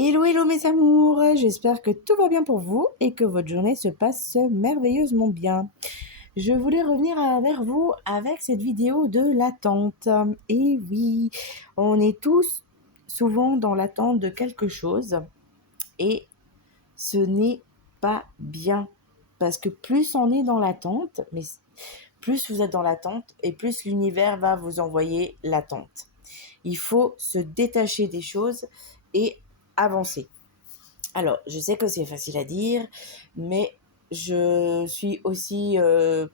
Hello, hello mes amours, j'espère que tout va bien pour vous et que votre journée se passe merveilleusement bien. Je voulais revenir vers vous avec cette vidéo de l'attente. Et oui, on est tous souvent dans l'attente de quelque chose et ce n'est pas bien. Parce que plus on est dans l'attente, mais plus vous êtes dans l'attente et plus l'univers va vous envoyer l'attente. Il faut se détacher des choses et avancer. Alors, je sais que c'est facile à dire, mais je suis aussi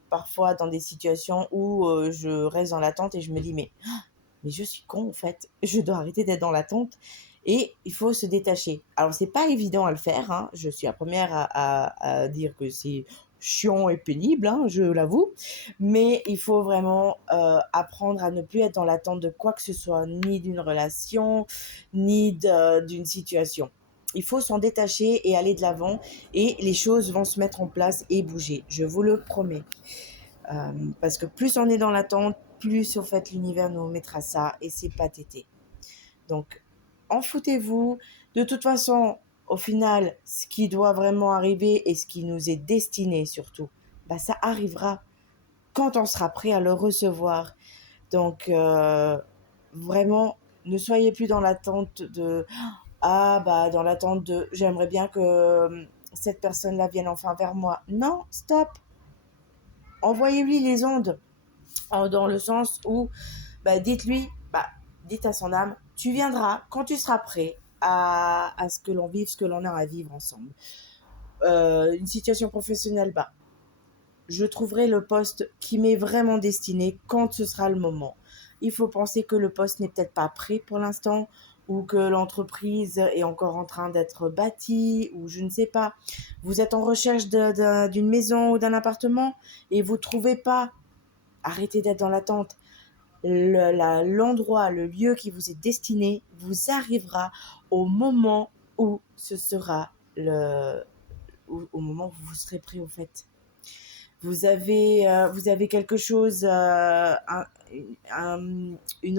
parfois dans des situations où je reste dans l'attente et je me dis, mais je suis con en fait, je dois arrêter d'être dans l'attente et il faut se détacher. Alors, c'est pas évident à le faire, hein. Je suis la première à dire que c'est chiant et pénible, hein, je l'avoue, mais il faut vraiment apprendre à ne plus être dans l'attente de quoi que ce soit, ni d'une relation, ni d'une situation. Il faut s'en détacher et aller de l'avant et les choses vont se mettre en place et bouger, je vous le promets. Parce que plus on est dans l'attente, plus au fait l'univers nous mettra ça et c'est pas tété. Donc, en foutez-vous. De toute façon, au final, ce qui doit vraiment arriver et ce qui nous est destiné surtout, ça arrivera quand on sera prêt à le recevoir. Donc, vraiment, ne soyez plus dans l'attente de dans l'attente de j'aimerais bien que cette personne-là vienne enfin vers moi. Non, stop. Envoyez-lui les ondes dans le sens où dites-lui, dites à son âme, tu viendras quand tu seras prêt à ce que l'on vive, ce que l'on a à vivre ensemble. Une situation professionnelle, je trouverai le poste qui m'est vraiment destiné quand ce sera le moment. Il faut penser que le poste n'est peut-être pas prêt pour l'instant ou que l'entreprise est encore en train d'être bâtie ou je ne sais pas. Vous êtes en recherche d'une maison ou d'un appartement et vous ne trouvez pas. Arrêtez d'être dans l'attente. L'endroit, le lieu qui vous est destiné vous arrivera au moment où ce sera au moment où vous serez prêt au fait. Vous avez quelque chose, une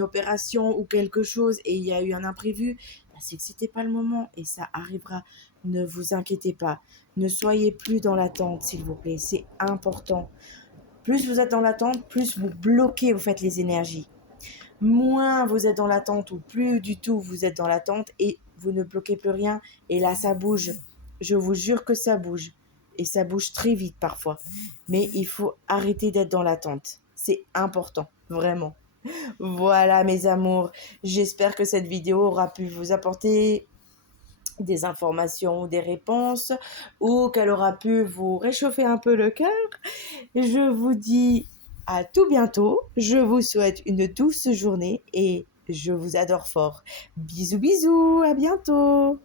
opération ou quelque chose et il y a eu un imprévu, c'est que c'était pas le moment et ça arrivera. Ne vous inquiétez pas. Ne soyez plus dans l'attente, s'il vous plaît. C'est important. Plus vous êtes dans l'attente, plus vous bloquez au fait les énergies. Moins vous êtes dans l'attente ou plus du tout vous êtes dans l'attente et vous ne bloquez plus rien et là ça bouge. Je vous jure que ça bouge et ça bouge très vite parfois. Mais il faut arrêter d'être dans l'attente. C'est important, vraiment. Voilà mes amours, j'espère que cette vidéo aura pu vous apporter des informations, des réponses ou qu'elle aura pu vous réchauffer un peu le cœur. Je vous dis à tout bientôt. Je vous souhaite une douce journée et je vous adore fort. Bisous bisous, à bientôt.